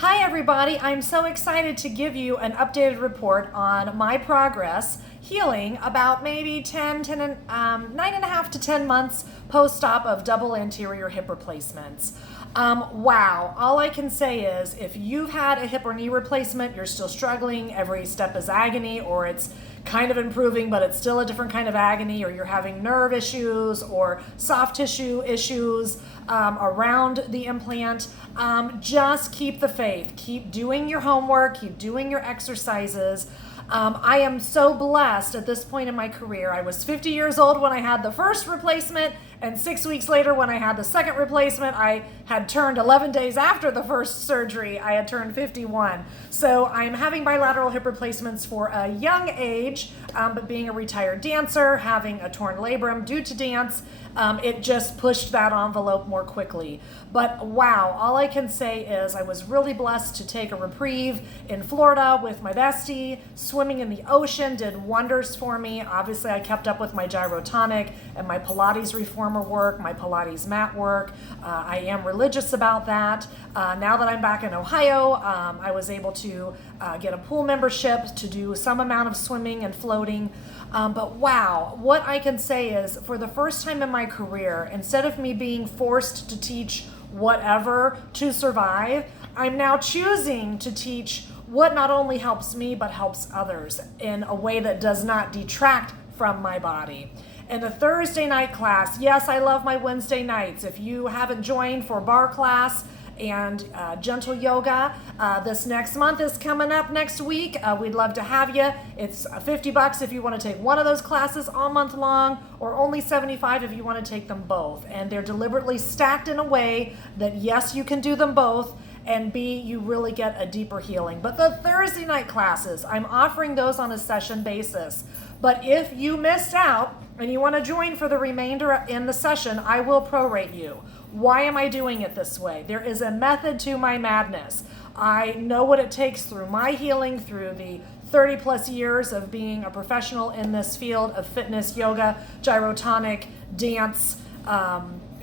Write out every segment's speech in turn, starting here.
Hi everybody, I'm so excited to give you an updated report on my progress healing about maybe 9.5 to 10 months post-op of double anterior hip replacements. Wow, all I can say is if you've had a hip or knee replacement, you're still struggling, every step is agony, or it's kind of improving, but it's still a different kind of agony, or you're having nerve issues or soft tissue issues around the implant, just keep the faith. Keep doing your homework, keep doing your exercises. I am so blessed at this point in my career. I was 50 years old when I had the first replacement, and 6 weeks later when I had the second replacement, I had turned 11 days after the first surgery, I had turned 51. So I'm having bilateral hip replacements for a young age, but being a retired dancer, having a torn labrum due to dance, it just pushed that envelope more quickly. But wow, all I can say is I was really blessed to take a reprieve in Florida with my bestie. Swimming in the ocean did wonders for me. Obviously, I kept up with my gyrotonic and my Pilates reformer work, my Pilates mat work. I am religious about that. Now that I'm back in Ohio, I was able to get a pool membership to do some amount of swimming and floating. But wow, what I can say is for the first time in my career, instead of me being forced to teach whatever to survive, I'm now choosing to teach what not only helps me, but helps others in a way that does not detract from my body. And the Thursday night class, yes, I love my Wednesday nights. If you haven't joined for bar class and gentle yoga, this next month is coming up next week. We'd love to have you. It's $50 if you want to take one of those classes all month long, or only $75 if you want to take them both. And they're deliberately stacked in a way that yes, you can do them both, and B, you really get a deeper healing. But the Thursday night classes, I'm offering those on a session basis. But if you missed out and you want to join for the remainder in the session, I will prorate you. Why am I doing it this way? There is a method to my madness. I know what it takes through my healing, through the 30 plus years of being a professional in this field of fitness, yoga, gyrotonic, dance,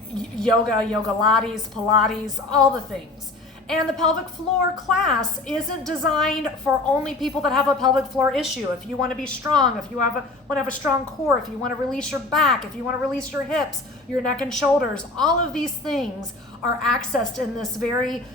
yoga lattes, Pilates, all the things. And the pelvic floor class isn't designed for only people that have a pelvic floor issue. If you want to be strong, if you want to have a strong core, if you want to release your back, if you want to release your hips, your neck and shoulders, all of these things are accessed in this very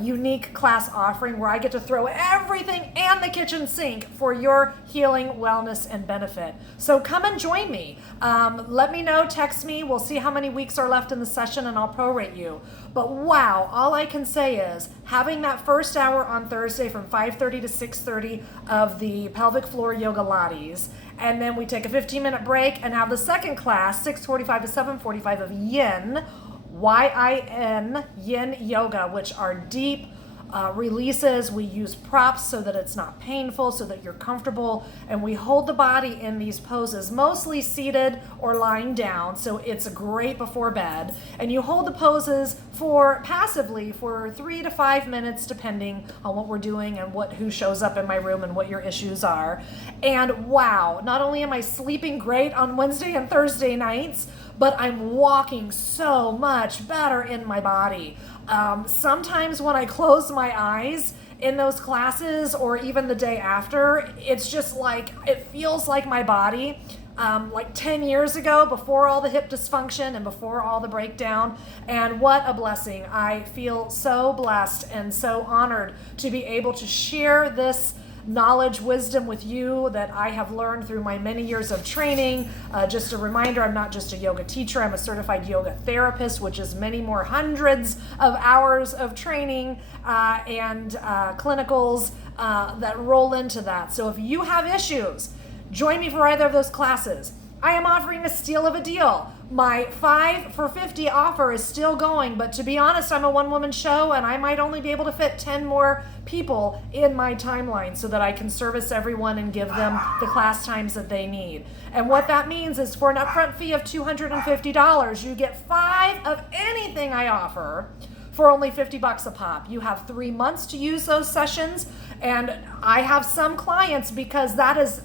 unique class offering where I get to throw everything and the kitchen sink for your healing, wellness, and benefit. So come and join me. Let me know, text me. We'll see how many weeks are left in the session and I'll prorate you. But wow, all I can say is having that first hour on Thursday from 5:30 to 6:30 of the pelvic floor yoga lattes, and then we take a 15-minute break and have the second class, 6:45 to 7:45 of yin, Y-I-N, yin yoga, which are deep releases. We use props so that it's not painful, so that you're comfortable, and we hold the body in these poses, mostly seated or lying down, so it's great before bed. And you hold the poses passively for 3 to 5 minutes, depending on what we're doing and who shows up in my room and what your issues are. And wow, not only am I sleeping great on Wednesday and Thursday nights, but I'm walking so much better in my body. Sometimes when I close my eyes in those classes or even the day after, it's just like, it feels like my body, like 10 years ago, before all the hip dysfunction and before all the breakdown. And what a blessing. I feel so blessed and so honored to be able to share this knowledge, wisdom with you that I have learned through my many years of training. Just a reminder, I'm not just a yoga teacher, I'm a certified yoga therapist, which is many more hundreds of hours of training and clinicals that roll into that. So if you have issues, join me for either of those classes. I am offering a steal of a deal. My 5 for $50 offer is still going, but to be honest, I'm a one-woman show and I might only be able to fit 10 more people in my timeline so that I can service everyone and give them the class times that they need. And what that means is for an upfront fee of $250, you get 5 of anything I offer for only $50 a pop. You have 3 months to use those sessions, and I have some clients, because that is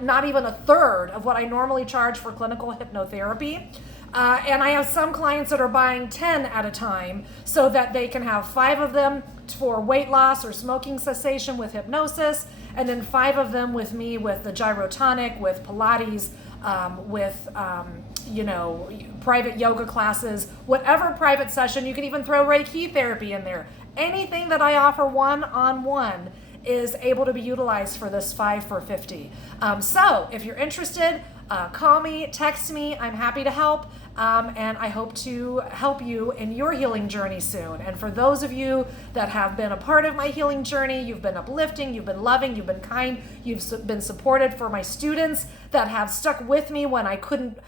not even a third of what I normally charge for clinical hypnotherapy. And I have some clients that are buying 10 at a time so that they can have 5 of them for weight loss or smoking cessation with hypnosis, and then 5 of them with me with the gyrotonic, with Pilates, with private yoga classes, whatever private session. You can even throw Reiki therapy in there. Anything that I offer one-on-one is able to be utilized for this 5 for 50. So if you're interested, call me, text me. I'm happy to help. And I hope to help you in your healing journey soon. And for those of you that have been a part of my healing journey, you've been uplifting, you've been loving, you've been kind, you've been supported. For my students that have stuck with me when I couldn't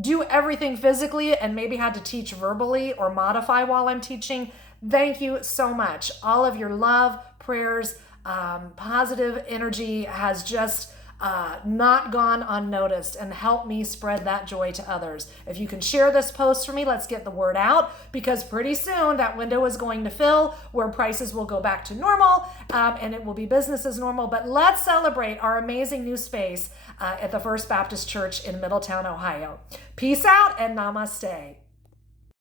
do everything physically and maybe had to teach verbally or modify while I'm teaching, thank you so much. All of your love, prayers, positive energy has just not gone unnoticed, and help me spread that joy to others. If you can share this post for me, let's get the word out, because pretty soon that window is going to fill where prices will go back to normal, and it will be business as normal. But let's celebrate our amazing new space at the First Baptist Church in Middletown, Ohio. Peace out and namaste.